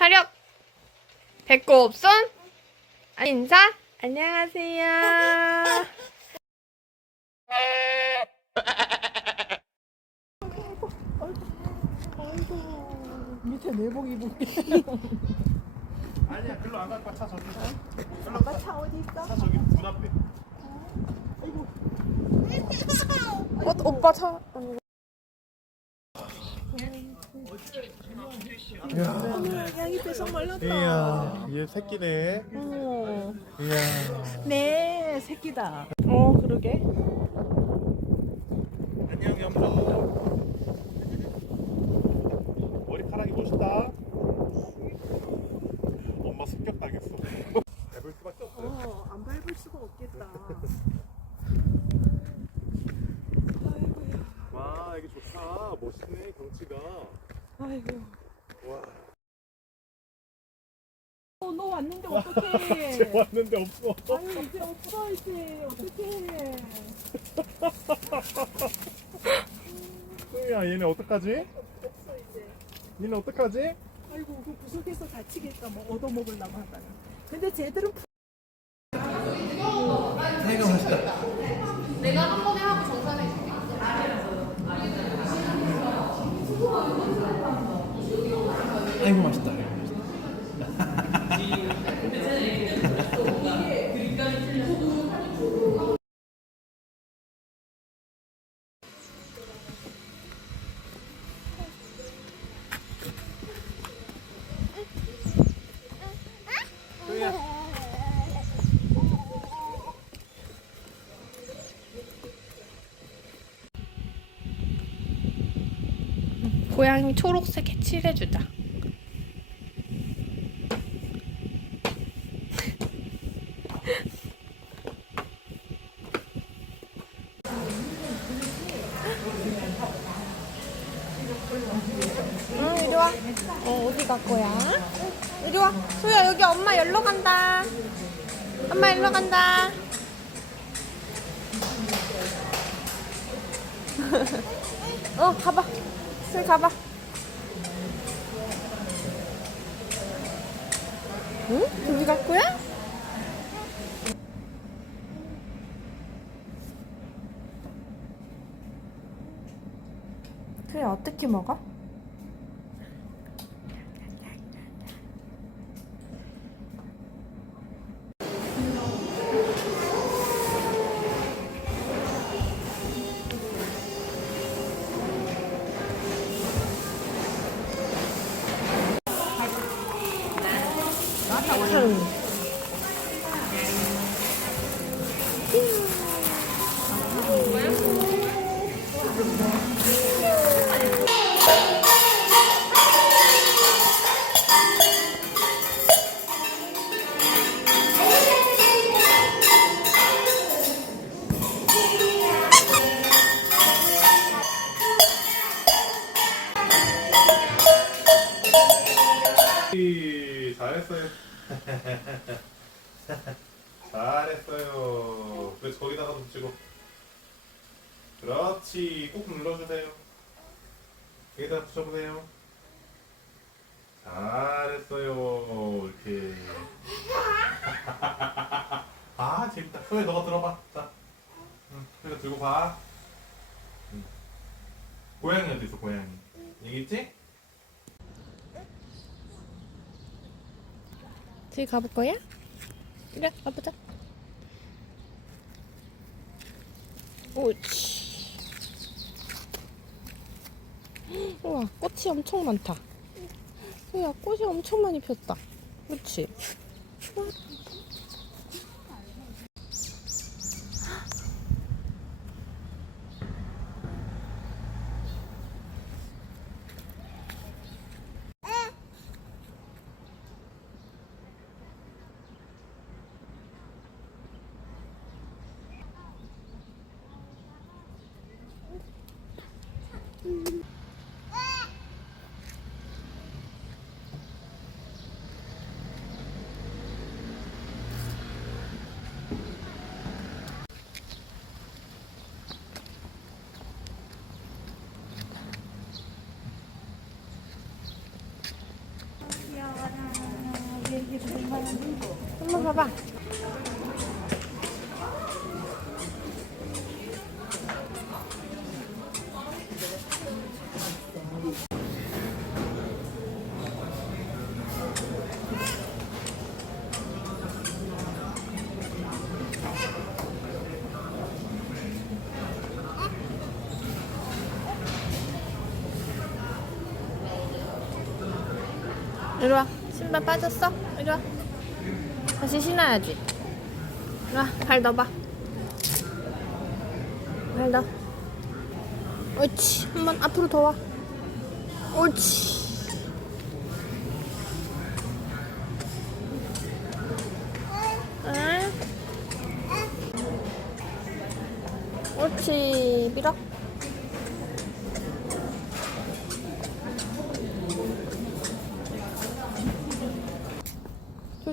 차렷. 배꼽. 아, 인사. 안녕하세요. 밑에 내복 입은 아니야, 글로 안갈 거야. 차 저기. 글로 아빠 차 어디 있어? 차 저기 문 앞에. 어, 오빠 차. 양이 말랐다. 이야, 얘 새끼네. 어. 이야. 네, 새끼다. 어, 그러게. 안녕, 염소. 머리카락이 멋있다. 엄마 습격 당했어. 밟을 수밖에 없어요. 어, 안 밟을 수가 없겠다. 와, 이게 좋다. 멋있네, 경치가. 아이고. 와, 왔는데 어떡해. 왔는데 없어. 아유, 이제 없어야지. 어떡해. 야, 얘네 어떡하지? 없어, 이제. 얘네 어떡하지? 아이고, 그 구석에서 다치겠다. 뭐 얻어먹으려고 하다가. 근데 쟤들은 내가 한 번에 하고 정산해 줄게. 아이고 맛있다. 고양이 초록색에 칠해주자. 응, 이리 와. 어, 어디 갈 거야? 이리 와. 소야, 여기 엄마 열로 간다. 엄마 열로 간다. 어, 가봐. 슬 가봐. 응? 저기 갈 거야? 그래, 어떻게 먹어? 이, 잘했어요. 그래서 거기다가 좀 찍어. 그렇지. 꾹 눌러주세요. 여기다 붙여보세요. 잘했어요. 이렇게. 아, 재밌다. 소혜 너가 들어봐. 자. 응, 소혜가 들고 봐. 응. 고양이 어디 있어, 고양이? 여기 있지? 저기 가볼 거야? 그래, 가보자. 오치. 우와, 꽃이 엄청 많다. 소야, 꽃이 엄청 많이 폈다. 그치? 봐봐. 이리 와. 신발 빠졌어? 다시 신어야지. 와. 발 넣어봐. 발 넣어. 옳지. 한 번 앞으로 더 와. 옳지. 응. 옳지. 밀어.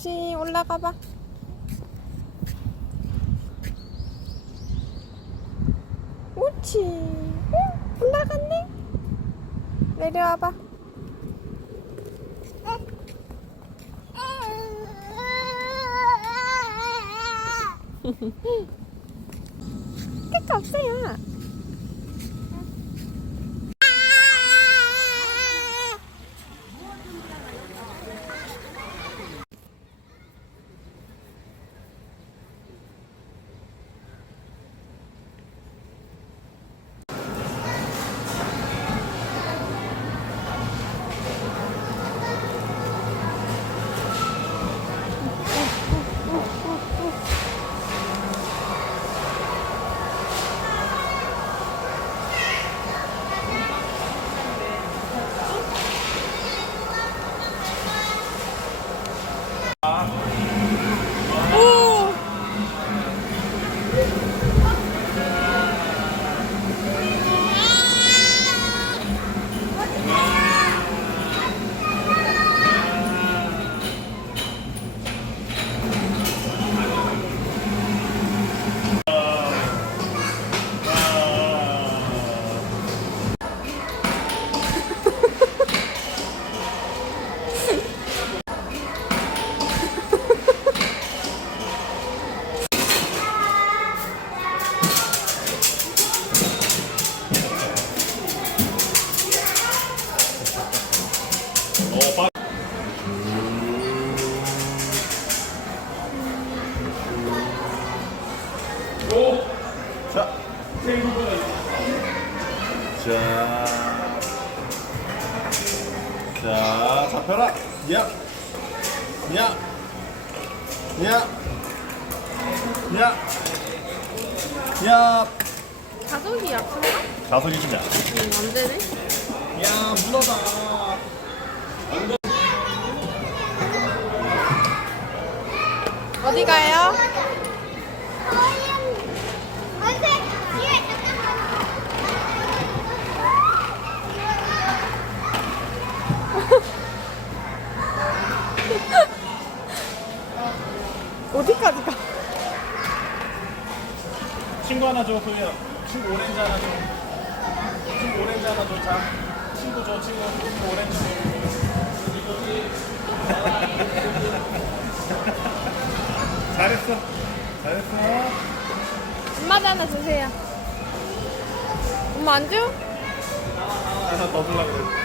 조심 올라가 봐. 옳지. 어? 올라갔네. 내려와 봐. 끝가 없어요. 자. 자, 잡혀라. 야. 야. 야. 야. 야. 가족이 아픈가? 자석이 주냐? 응, 안 되네. 야, 문어다. 어디 가요? 어디까지 가? 친구 하나 줘, 소희야. 친구 오렌지 하나 줘. 친구 오렌지 하나 줘. 자, 친구 줘, 친구. 친구 오렌지 줘. 잘했어. 잘했어. 엄마도 하나 주세요. 엄마 안 줘? 하나 더 주려고 그래. 그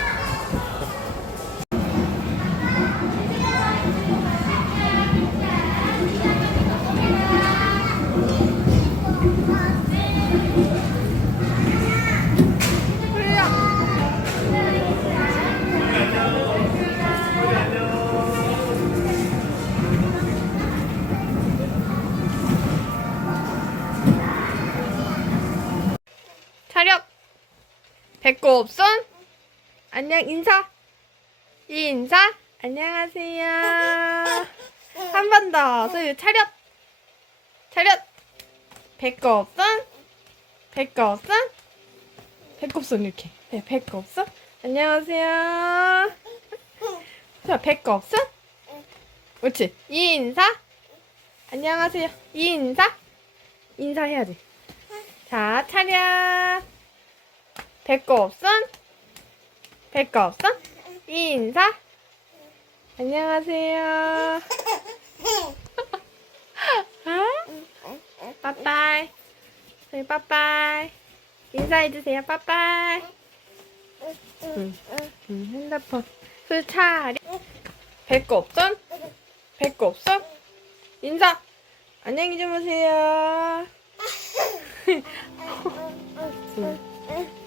없선. 안녕 인사. 이 인사. 안녕하세요. 한 번 더. 소유 차렷. 차렷. 배꼽 없선. 배꼽 없선. 배꼽선 이렇게. 네, 배꼽선. 안녕하세요. 자, 배꼽선. 옳지. 이 인사. 안녕하세요. 이 인사. 인사해야지. 자, 차렷. 배꼽선. 배꼽선. 이 인사. 안녕하세요. 아? 빠빠이. 저희 빠빠이. 인사해주세요. 빠빠이. 응. 응, 핸드폰. 술 차려. 뵐거 없어? 뵐거 없어? 인사. 안녕히 주무세요. 응.